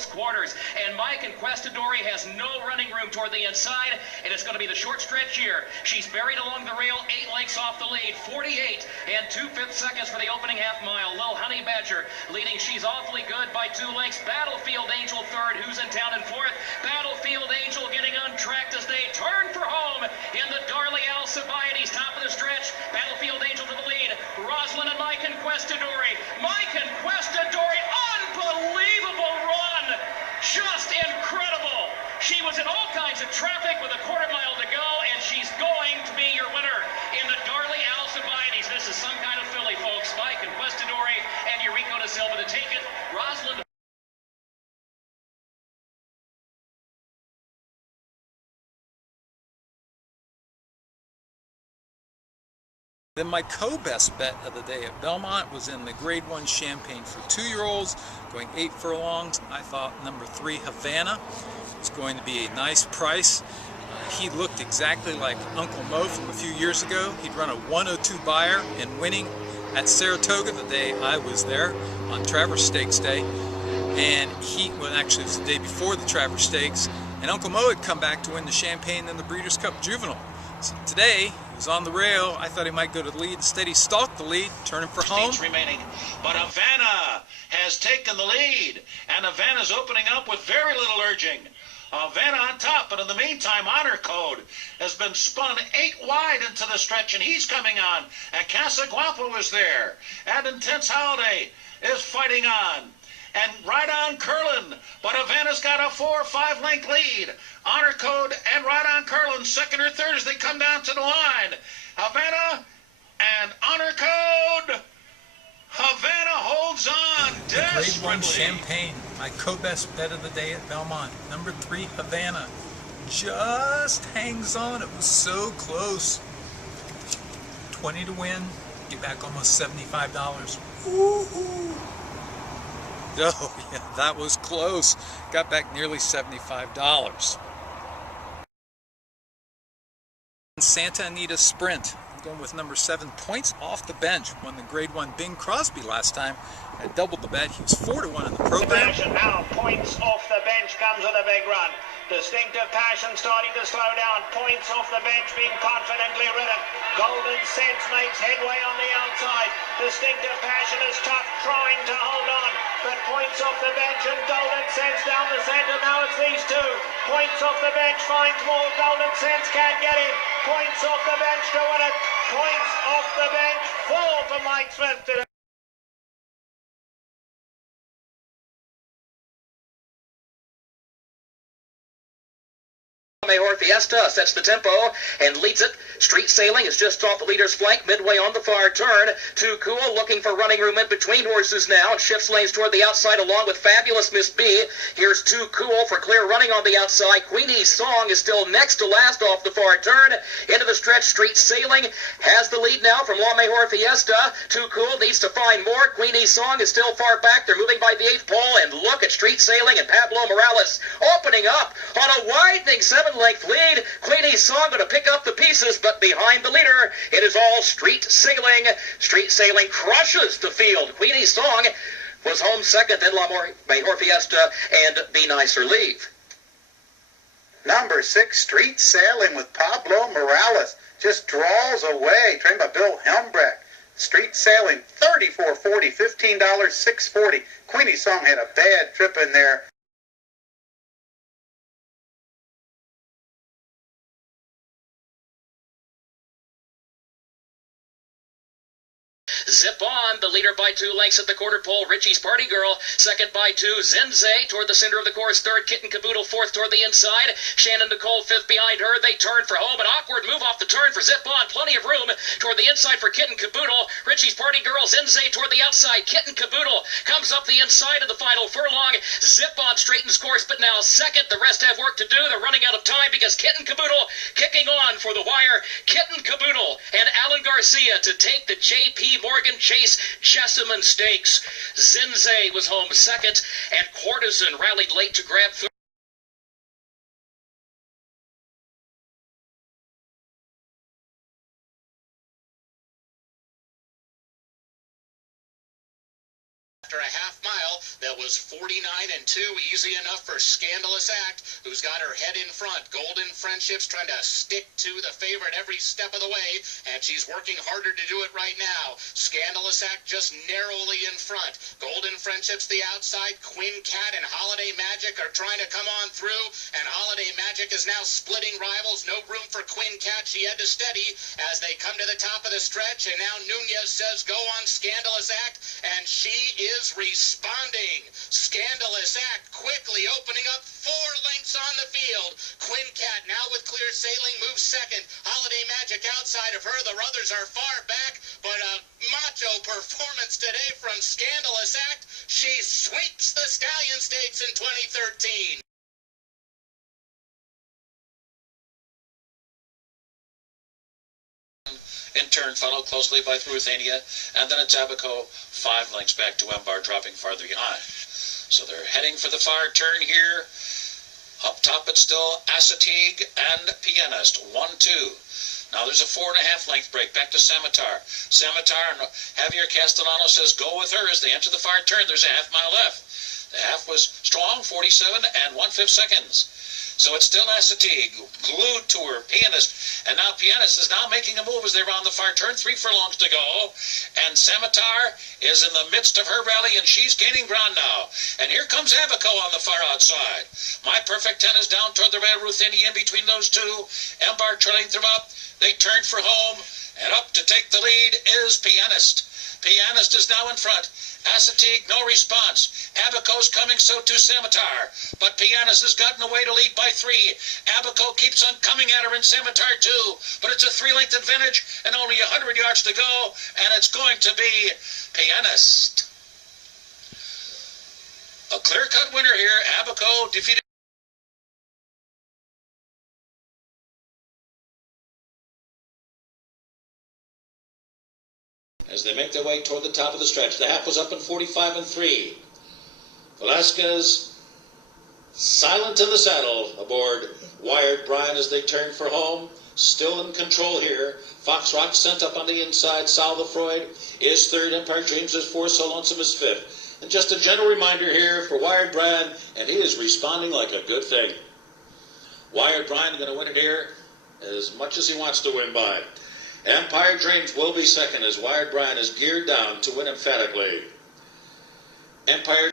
quarters, and My Conquistador has no running room toward the inside, and it's going to be the short stretch here. She's buried along the rail, 8 lengths off the lead, 48 and 2/5 seconds for the opening half mile. Lil Honey Badger leading. She's awfully good by 2 lengths. Battlefield Angel third. Who's in town in fourth? Battlefield Angel getting untracked as they turn for home in the Darley Alcibiades, top of the stretch. Battlefield Angel to the lead. Rosalind and My Conquistador. My Conquistador, unbelievable run. Just incredible. She was in all kinds of traffic with a quarter mile to go, and she's going to be your winner in the Darley Alcibiades. This is some kind of filly, folks. My Conquistador and Eureka da Silva to take it. Rosalind. Then my co-best bet of the day at Belmont was in the Grade 1 Champagne for 2-year-olds, going 8 furlongs. I thought number 3, Havana, was going to be a nice price. He looked exactly like Uncle Mo from a few years ago. He'd run a 102 buyer and winning at Saratoga the day I was there on Travers Stakes Day. And actually it was the day before the Travers Stakes, and Uncle Mo had come back to win the Champagne and the Breeders' Cup Juvenile. So today, he was on the rail. I thought he might go to the lead. Instead, he stalked the lead, turning for home. Remaining, but Havana has taken the lead, and Havana's opening up with very little urging. Havana on top, but in the meantime, Honor Code has been spun 8 wide into the stretch, and he's coming on. And Casaguapo is there, and Intense Holiday is fighting on. And Right On Curlin, but Havana's got a 4 or 5 length lead. Honor Code and Right On Curlin, second or third as they come down to the line. Havana and Honor Code. Havana holds on desperately. The Grade 1 Champagne, my co-best bet of the day at Belmont. Number 3, Havana, just hangs on. It was so close. 20 to win, get back almost $75. Woo-hoo. Oh, yeah, that was close. Got back nearly $75. Santa Anita Sprint. I'm going with number 7, Points Off the Bench. Won the Grade 1 Bing Crosby last time. I doubled the bet. He was 4 to 1 in the program. Now Points Off the Bench comes with a big run. Distinctive Passion starting to slow down. Points Off the Bench being confidently ridden. Golden Sense makes headway on the outside. Distinctive Passion is tough, trying to hold on. But Points Off the Bench and Golden Sense down the centre. Now it's these two. Points Off the Bench finds more. Golden Sense can't get him. Points Off the Bench to win it. Points Off the Bench. 4 for Mike Smith today. Mejor Fiesta sets the tempo and leads it. Street Sailing is just off the leader's flank, midway on the far turn. Too Cool looking for running room in between horses now and shifts lanes toward the outside along with Fabulous Miss B. Here's Too Cool for clear running on the outside. Queenie's Song is still next to last off the far turn. Into the stretch, Street Sailing has the lead now from La Mejor Fiesta. Too Cool needs to find more. Queenie's Song is still far back. They're moving by the 8th pole, and look at Street Sailing and Pablo Morales opening up on a widening 7-length lead. Queenie's Song going to pick up the pieces, but behind the leader, it is all Street Sailing. Street Sailing crushes the field. Queenie's Song was home second, then La Mejor Fiesta and Be Nicer Leave. Number 6, Street Sailing with Pablo Morales. Just draws away. Trained by Bill Helmbrecht. Street Sailing, $34.40, $15, $6.40. Queenie's Song had a bad trip in there. Zip On, the leader by 2 lengths at the quarter pole. Richie's Party Girl, second by 2. Zenze toward the center of the course, third. Kitten Caboodle, fourth toward the inside. Shannon Nicole, fifth behind her. They turn for home. An awkward move off the turn for Zip On. Plenty of room toward the inside for Kitten Caboodle. Richie's Party Girl, Zenze toward the outside. Kitten Caboodle comes up the inside of the final furlong. Zip On straightens course, but now second. The rest have work to do. They're running out of time because Kitten Caboodle kicking on for the wire. Kitten Caboodle and Alan Garcia to take the J.P. Morgan Chase Jessamine Stakes. Zenze was home second, and Courtesan rallied late to grab third. After a half mile. mile that was 49-2, easy enough for Scandalous Act, who's got her head in front. Golden Friendships trying to stick to the favorite every step of the way, and she's working harder to do it right now. Scandalous Act just narrowly in front. Golden Friendships the outside. Quinn Cat and Holiday Magic are trying to come on through, and Holiday Magic is now splitting rivals. No room for Quinn Cat. She had to steady as they come to the top of the stretch, and now Nunez says go on Scandalous Act, and she is responding. Scandalous Act quickly opening up 4 lengths on the field. Quinn Cat now with clear sailing moves second. Holiday Magic outside of her. The others are far back, but a macho performance today from Scandalous Act. She sweeps the Stallion Stakes in 2013. In turn, followed closely by Ruthania, and then it's Abaco, 5 lengths back to Embar, dropping farther behind. So they're heading for the far turn here. Up top, it's still Assateague and Pianist, 1-2. Now there's a 4.5 length break back to Samatar. Samatar and Javier Castellano says go with her as they enter the far turn. There's a half mile left. The half was strong, 47 1/5 seconds. So it's still Assateague, glued to her, Pianist. And now Pianist is now making a move as they round the far turn, 3 furlongs to go. And Samatar is in the midst of her rally, and she's gaining ground now. And here comes Abaco on the far outside. My Perfect 10 is down toward the rail, Ruthini in between those two. Embar trailing throughout. They turn for home, and up to take the lead is Pianist. Pianist is now in front. Assateague, no response. Abaco's coming, so too Samatar. But Pianist has gotten away to lead by 3. Abaco keeps on coming at her in Samatar too. But it's a 3-length advantage and only 100 yards to go. And it's going to be Pianist. A clear-cut winner here. Abaco defeated. As they make their way toward the top of the stretch. The half was up in 45 3. Velasquez silent in the saddle aboard Wired Brian as they turn for home. Still in control here. Fox Rock sent up on the inside. Sal the Freud is third. Empire Dreams is 4. So Lonesome is 5th. And just a gentle reminder here for Wired Brian, and he is responding like a good thing. Wired Brian going to win it here as much as he wants to win by. Empire Dreams will be second as Wired Brian is geared down to win emphatically. Empire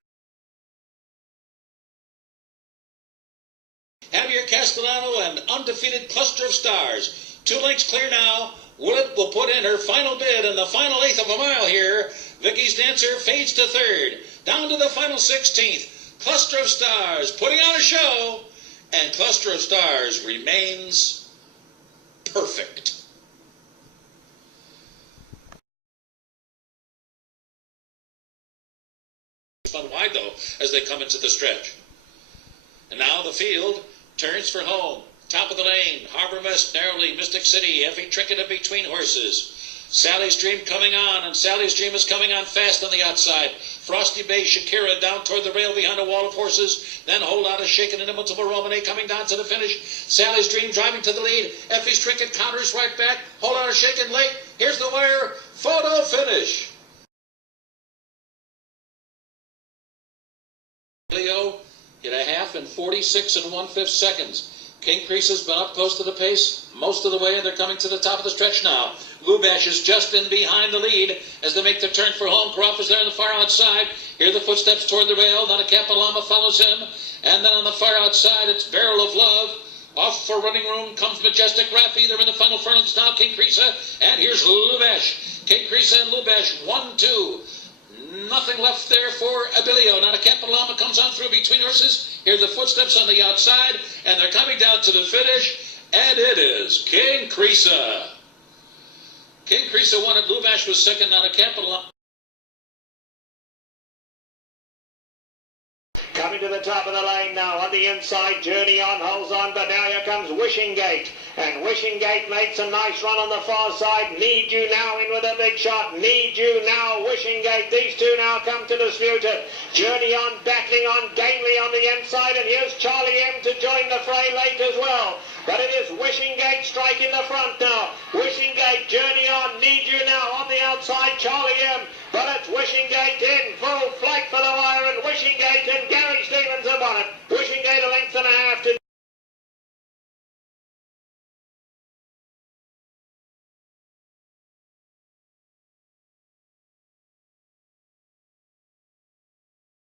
Javier Castellano and undefeated Cluster of Stars. 2 lengths clear now. Wood will put in her final bid in the final 1/8 of a mile here. Vicky's Dancer fades to 3rd. Down to the final 16th. Cluster of Stars putting on a show. And Cluster of Stars remains perfect. Spun wide though as they come into the stretch. And now the field turns for home. Top of the lane, Harbor Mist, narrowly, Mystic City, Effie Trinket in between horses. Sally's Dream coming on, and Sally's Dream is coming on fast on the outside. Frosty Bay, Shakira down toward the rail behind a wall of horses. Then Hold Out is shaken, and Invincible Romane coming down to the finish. Sally's Dream driving to the lead. Effie's Trinket counters right back. Hold Out is shaken late. Here's the wire. Photo finish. Leo hit a half in 46 1/5 seconds. King Crease has been up close to the pace most of the way, and they're coming to the top of the stretch now. Lubash is just in behind the lead as they make the turn for home. Karoff is there on the far outside. Here the footsteps toward the rail. Now the Capilama follows him. And then on the far outside, it's Barrel of Love. Off for running room comes Majestic Raffi. They're in the final furlongs now. King Crease, and here's Lubash. King Crease and Lubash, 1-2. Nothing left there for Abilio. Now the Capilama comes on through between horses. Here the footsteps on the outside, and they're coming down to the finish, and it is King Crease. King Crease won it. Lubash was second. Now the Capilama. Coming to the top of the lane now, on the inside, Journey On holds on, but now here comes Wishing Gate. And Wishing Gate makes a nice run on the far side. Need You Now in with a big shot. Need You Now, Wishing Gate. These two now come to dispute it. Journey On battling on gamely on the inside, and here's Charlie M to join the fray late as well. But it is Wishing Gate striking the front now. Wishing Gate, Journey On, Need You Now on the outside, Charlie M. But it's Wishing Gate.